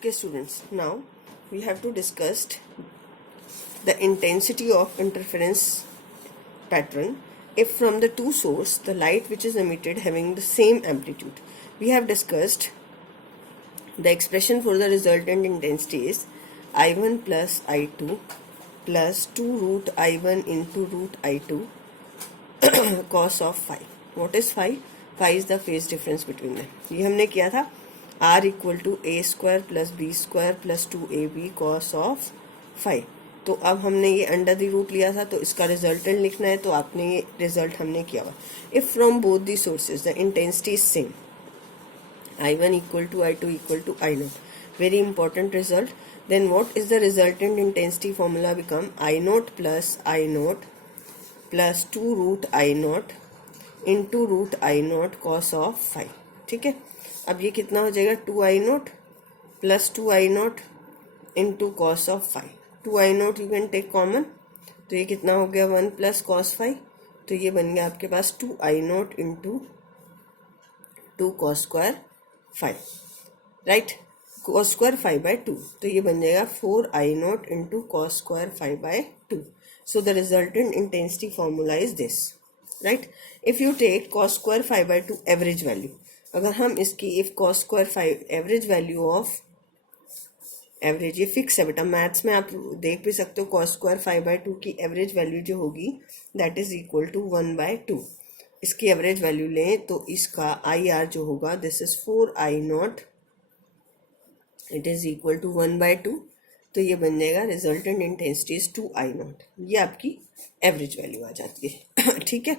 Okay students, now we have to discuss the intensity of interference pattern if from the two source the light which is emitted having the same amplitude. We have discussed the expression for the resultant intensity is I1 plus I2 plus 2 root I1 into root I2 cos of phi. What is phi? Phi is the phase difference between them. ये हमने किया था R equal to a square plus b square plus 2ab cos of phi. तो अब हमने ये under the root लिया था, तो इसका रिजल्टेंट लिखना है, तो आपने ये रिजल्ट हमने किया हुआ. If from both the sources the intensity is same, I1 equal to I2 equal to I0, very important result, then what is the resultant intensity formula become I0 plus I0 plus 2 root I0 into root I0 cos of phi. ठीक है, अब ये कितना हो जाएगा 2I0 plus 2I0 into cos of phi. 2I0 you can take common, तो ये कितना हो गया 1 plus cos phi, तो ये बन गया आपके पास 2I0 into 2 cos square phi, right, cos square phi by 2, तो ये बन जाएगा 4I0 into cos square phi by 2. So the resultant intensity formula is this, right? If you take cos square phi by 2 average value, अगर हम इसकी if cos square phi average value of average, ये fix है बेटा, maths में आप देख भी सकते हो, cos square phi by 2 की एवरेज वैल्यू जो होगी दैट इज इक्वल टू 1/2. इसकी एवरेज वैल्यू लें तो इसका IR जो होगा this is 4I0, it is equal to 1/2, तो ये बन जाएगा रिजल्टेंट इंटेंसिटी इज 2I0. ये आपकी एवरेज वैल्यू आ जाती है. ठीक है,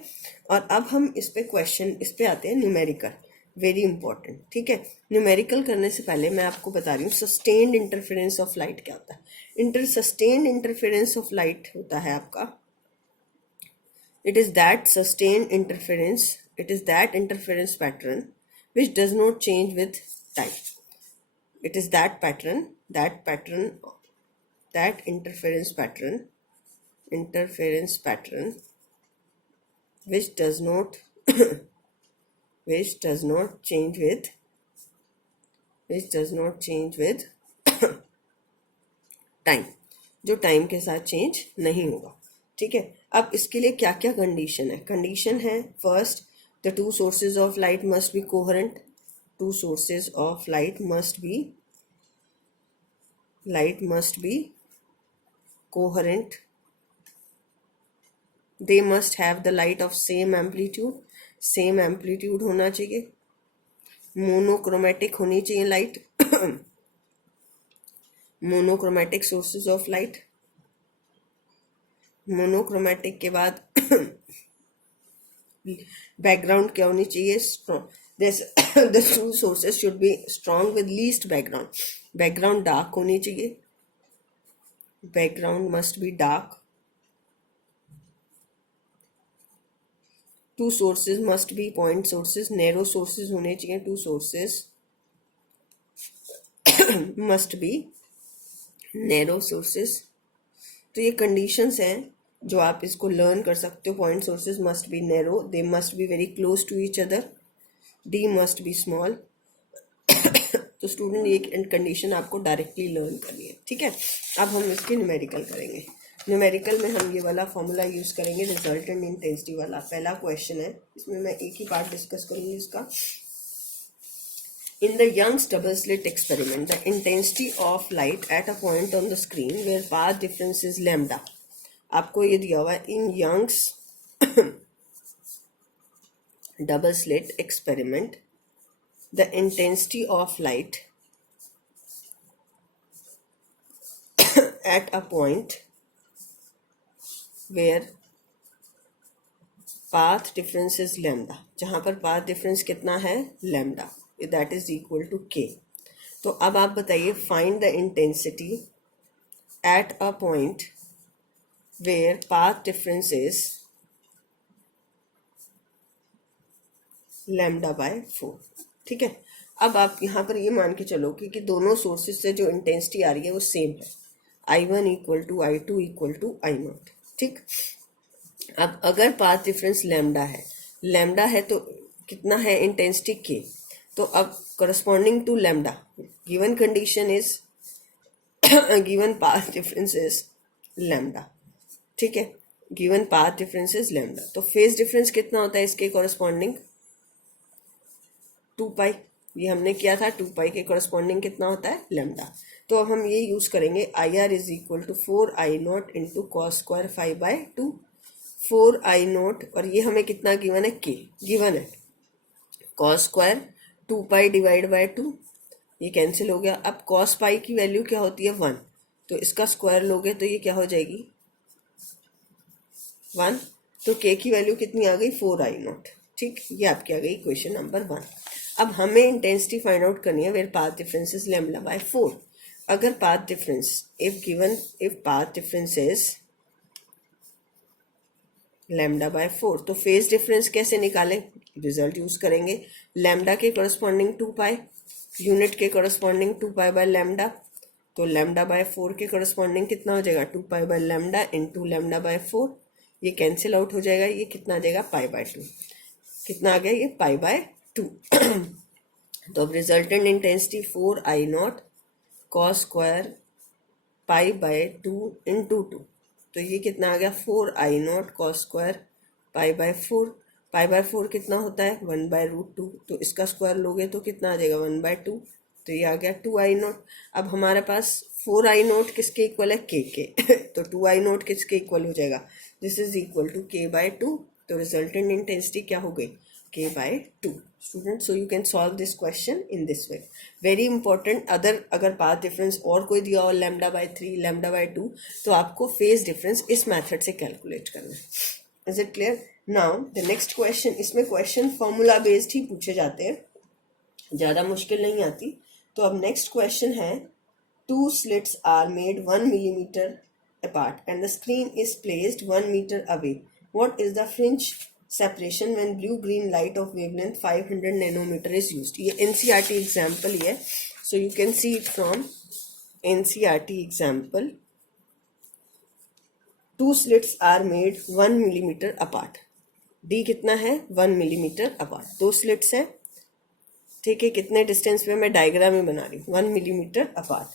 और अब हम इस पे क्वेश्चन, इस पे आते हैं न्यूमेरिकल, वेरी इंपॉर्टेंट. ठीक है, न्यूमेरिकल करने से पहले मैं आपको बता रही हूँ सस्टेन्ड इंटरफेरेंस ऑफ लाइट क्या होता है. सस्टेन्ड इंटरफेरेंस ऑफ लाइट होता है आपका, it is that sustained interference, it is that interference pattern which does not change with time. It is that interference pattern which does not change with time, जो time के साथ change नहीं होगा. ठीक है, अब इसके लिए क्या क्या कंडीशन है. कंडीशन है first, the two sources of light must be coherent. Two sources of light must be coherent. They must have the light of same amplitude होना चाहिए. मोनोक्रोमेटिक होनी चाहिए light. Monochromatic sources of light. Monochromatic के बाद background क्या होनी चाहिए, strong. The two sources should be strong with least background. Background dark होनी चाहिए, background must be dark. Two sources must be point sources, narrow sources होने चाहिए. Two sources must be narrow sources. तो ये conditions हैं जो आप इसको लर्न कर सकते हो. Point sources must be narrow, they must be very close to each other, d must be small. तो स्टूडेंट ये कंडीशन आपको डायरेक्टली लर्न करनी है. ठीक है, अब हम इसके न्यूमेरिकल करेंगे. न्यूमेरिकल में हम ये वाला फॉर्मूला यूज करेंगे रिजल्टेंट इंटेंसिटी वाला. पहला क्वेश्चन है, इसमें मैं एक ही पार्ट डिस्कस करूंगी इसका. In the Young's double slit experiment, the intensity of light at a point on the screen where path difference is lambda. आपको ये दिया हुआ है in Young's double slit experiment, the intensity of light at a point where path difference is lambda. जहाँ पर path difference कितना है lambda, that is equal to k. तो अब आप बताइए find the intensity at a point where path difference is lambda by 4. ठीक है, अब आप यहाँ पर ये मान के चलो कि दोनों सोर्सेज से जो इंटेंसिटी आ रही है वो सेम है. I1 equal to I2 equal to I0. ठीक, अब अगर पाथ डिफरेंस लैम्डा है तो कितना है इंटेंसिटी k. तो अब corresponding to lambda, given condition is given path difference is lambda, ठीक है, given path difference is lambda, तो phase difference कितना होता है इसके corresponding 2 पाई, ये हमने किया था 2 पाई के corresponding कितना होता है लैम्डा। तो अब हम ये यूज करेंगे I R is equal to 4I0 into cos square 5/2, 4I0 और ये हमें कितना गिवन है, के गिवन है, cos square 2 pi divide by 2, ये कैंसिल हो गया। अब कॉस पाई की वैल्यू क्या होती है 1, तो इसका स्क्वायर लोगे तो ये क्या हो जाएगी 1, तो के की वैल्यू कितनी आ गई 4I0, ठीक, ये आपकी आ गई क्वेश्चन नंबर 1। अब हमें इंटेंसिटी फाइंड आउट करनी है where path difference is lambda by 4। अगर path difference if path difference is lambda by 4, तो फेज डिफरेंस कैसे निकालें, रिजल्ट यूज करेंगे, लैम्डा के करस्पॉन्डिंग 2 पाई, यूनिट के करस्पॉन्डिंग 2 पाई बाय लैम्डा, तो लैम्डा बाय 4 के करस्पॉन्डिंग कितना हो जाएगा 2 pi by lambda into lambda by 4, ये कैंसिल आउट हो जाएगा, ये कितना आ जाएगा π/2, कितना आ गया ये π/2 तो अब resultant intensity 4I0 cos square π/2 into 2, तो ये कितना आ गया 4I0 कॉस स्क्वायर π/4, π/4 कितना होता है 1/√2, तो इसका स्क्वायर लोगे तो कितना आ जाएगा 1/2, तो ये आ गया 2I0। अब हमारे पास 4I0 किसके इक्वल है के तो 2I0 किसके इक्वल हो जाएगा, this is equal to k/2, तो रिजल्टेंट इंटेंसिटी क्या हो गई k/2। Student, so you can solve this question in this way, very important. अगर पाथ डिफरेंस और कोई दिया हो λ/3 λ/2, तो आपको फेज डिफरेंस इस मेथड से कैलकुलेट करना है। Is it clear? Now the next question, इसमें क्वेश्चन फॉर्मूला बेस्ड ही पूछे जाते हैं, ज़्यादा मुश्किल नहीं आती। तो अब नेक्स्ट क्वेश्चन है, 2 slits are made 1 millimeter apart and the screen is placed 1 meter away. What is the fringe separation when blue-green light of wavelength 500 nanometer is used? ये NCERT example ही है, so you can see it from NCERT example. 2 slits are made 1 millimeter apart. D कितना है 1 millimeter apart, 2 slits है, ठीक है, कितने distance पे, मैं डायग्राम ही बना रही हूँ, 1 millimeter apart,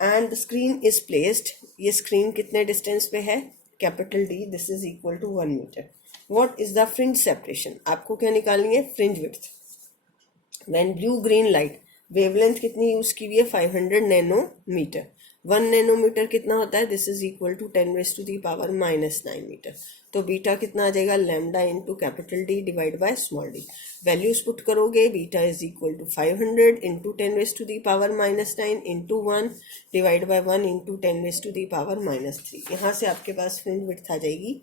and the screen is placed, ये स्क्रीन कितने डिस्टेंस पे है, capital D, this is equal to 1 metre. What is the fringe separation, आपको क्या निकालनी है, fringe width when blue green light, wavelength कितनी यूज की हुई है 500 नैनोमीटर, 1 नैनोमीटर कितना होता है, this is equal to 10⁻⁻9 metre, तो बीटा कितना आ जाएगा lambda into capital D divide by small d, values put करोगे, beta is equal to 500 into 10⁻⁻9 into 1 divide by 1 into 10⁻3, यहाँ से आपके पास फ्रिंज विड्थ आ जाएगी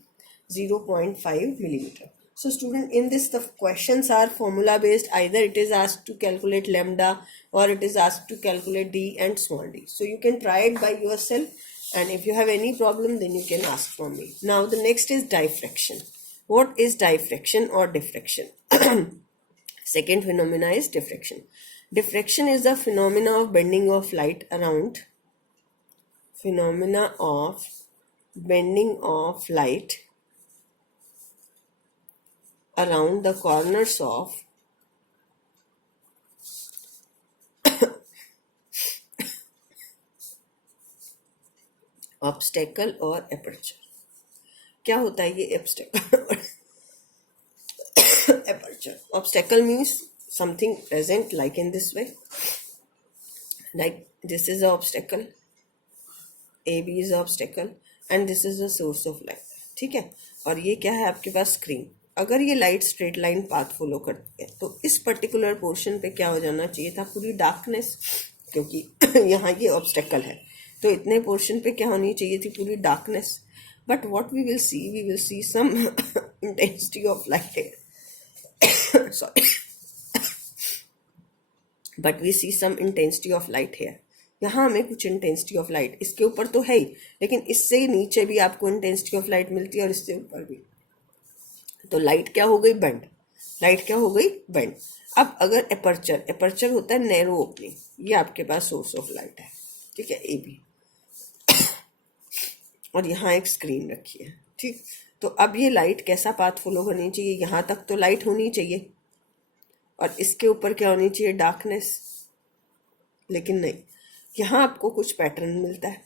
0.5 millimeter. So student, in this the questions are formula based, either it is asked to calculate lambda or it is asked to calculate D and small d. So you can try it by yourself, and if you have any problem then you can ask from me. Now the next is diffraction. What is diffraction or diffraction? Second phenomena is diffraction. Diffraction is the phenomena of bending of light around, phenomena of bending of light around the corners of obstacle or aperture. क्या होता है ये obstacle? Aperture. Obstacle means something present like in this way, like this is the obstacle, AB is the obstacle and this is the source of light, ठीक है, और ये क्या है आपके पास स्क्रीन। अगर ये light straight line path follow करती है तो इस पर्टिकुलर पोर्शन पे क्या हो जाना चाहिए था, पूरी डार्कनेस, क्योंकि यहाँ ये ऑब्स्टेकल है, तो इतने पोर्शन पे क्या होनी चाहिए थी, पूरी darkness. But what we will see some intensity of light sorry but we see some intensity of light here, यहाँ हमें कुछ इंटेंसिटी ऑफ लाइट, इसके ऊपर तो है ही, लेकिन इससे नीचे भी आपको इंटेंसिटी ऑफ लाइट मिलती है और इससे ऊपर भी, तो लाइट क्या हो गई बेंड, लाइट क्या हो गई बेंड। अब अगर एपर्चर होता है नैरो ओपनिंग, ये आपके पास सोर्स ऑफ लाइट है, ठीक है, ए बी, और यहाँ एक स्क्रीन रखी है, ठीक। तो अब ये लाइट कैसा पाथ फॉलो करनी चाहिए, यहाँ तक तो लाइट होनी चाहिए, और इसके ऊपर क्या होनी चाहिए, डार्कनेस, लेकिन नहीं, यहाँ आपको कुछ पैटर्न मिलता है,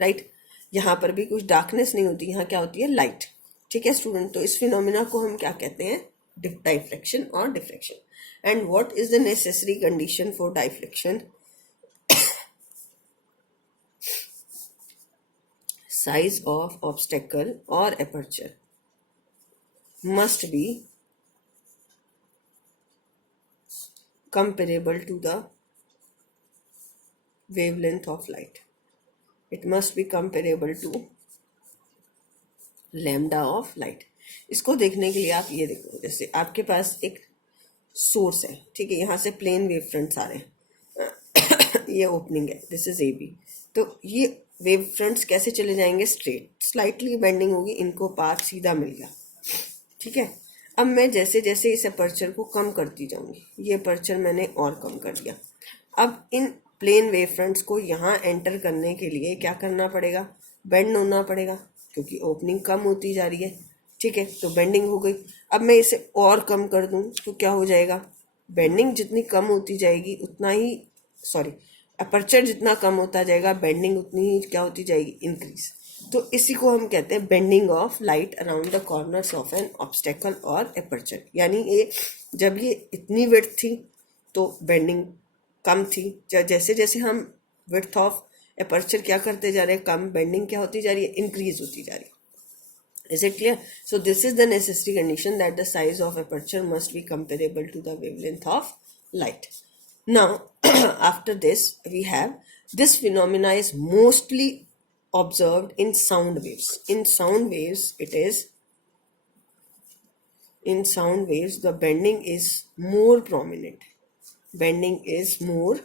राइट। यहाँ पर भी कुछ डार्कनेस नहीं होती, यहाँ क्या होती है, लाइट। ठीक है स्टूडेंट, तो इस फिनोमिना को हम क्या कहते हैं, डाइफ्लेक्शन और diffraction. And what is the necessary condition for deflection? Size of obstacle or aperture must be comparable to the wavelength of light. It must be comparable to lambda of light. इसको देखने के लिए आप ये देखो, जैसे आपके पास एक सोर्स है, ठीक है, यहाँ से प्लेन वेव फ्रंट्स आ रहे हैं ये ओपनिंग है, दिस इज ए बी। तो ये वेव फ्रंट्स कैसे चले जाएंगे, स्ट्रेट, स्लाइटली बेंडिंग होगी, इनको पाथ सीधा मिल गया, ठीक है। अब मैं जैसे जैसे इस अपर्चर को कम करती जाऊंगी, ये अपर्चर मैंने और कम कर दिया। अब इन प्लेन वेव फ्रंट्स को यहाँ एंटर करने के लिए क्या करना पड़ेगा, बेंड होना पड़ेगा, क्योंकि ओपनिंग कम होती जा रही है, ठीक है, तो बेंडिंग हो गई। अब मैं इसे और कम कर दूं तो क्या हो जाएगा, बेंडिंग जितनी कम होती जाएगी उतना ही, सॉरी, अपर्चर जितना कम होता जाएगा, बेंडिंग उतनी ही क्या होती जाएगी, इंक्रीज। तो इसी को हम कहते हैं bending of light around the corners of N obstacle और अपर्चर। यानी ये जब ये इतनी विड्थ थी तो बेंडिंग कम थी, जैसे जैसे हम विड्थ ऑफ अपर्चर क्या करते जा रहे हैं, कम, बेंडिंग क्या होती जा रही है, इंक्रीज होती जा रही है। Is it clear? So this is the necessary condition that the size of aperture must be comparable to the wavelength of light. Now, after this, we have this phenomena is mostly observed in sound waves. In sound waves, in sound waves, the bending is more prominent. Bending is more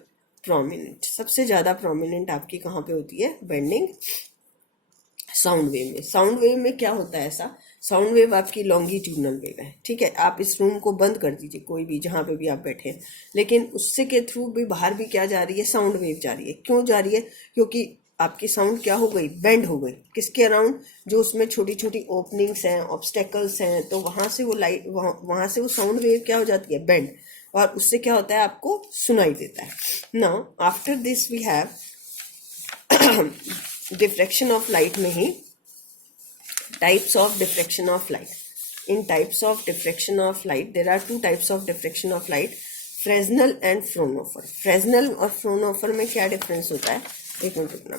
prominent. सबसे ज़्यादा prominent आपकी कहाँ पे होती है, bending sound wave में। Sound wave में क्या होता है ऐसा, साउंड वेव आपकी लॉन्गिट्यूडनल वेव है, ठीक है। आप इस रूम को बंद कर दीजिए, कोई भी जहाँ पे भी आप बैठे हैं, लेकिन उससे के थ्रू भी बाहर भी क्या जा रही है, साउंड वेव जा रही है। क्यों जा रही है, क्योंकि आपकी साउंड क्या हो गई, बेंड हो गई, किसके अराउंड, जो उसमें छोटी छोटी ओपनिंग्स हैं, ऑब्स्टेकल्स हैं, तो वहाँ से वो लाइट, वहाँ से वो साउंड वेव क्या हो जाती है, बेंड, और उससे क्या होता है, आपको सुनाई देता है। Now after this we have diffraction of light में ही types of diffraction of light. In types of diffraction of light there are two types of diffraction of light, Fresnel and Fraunhofer. Fresnel और Fraunhofer में क्या difference होता है, एक minute रुकना।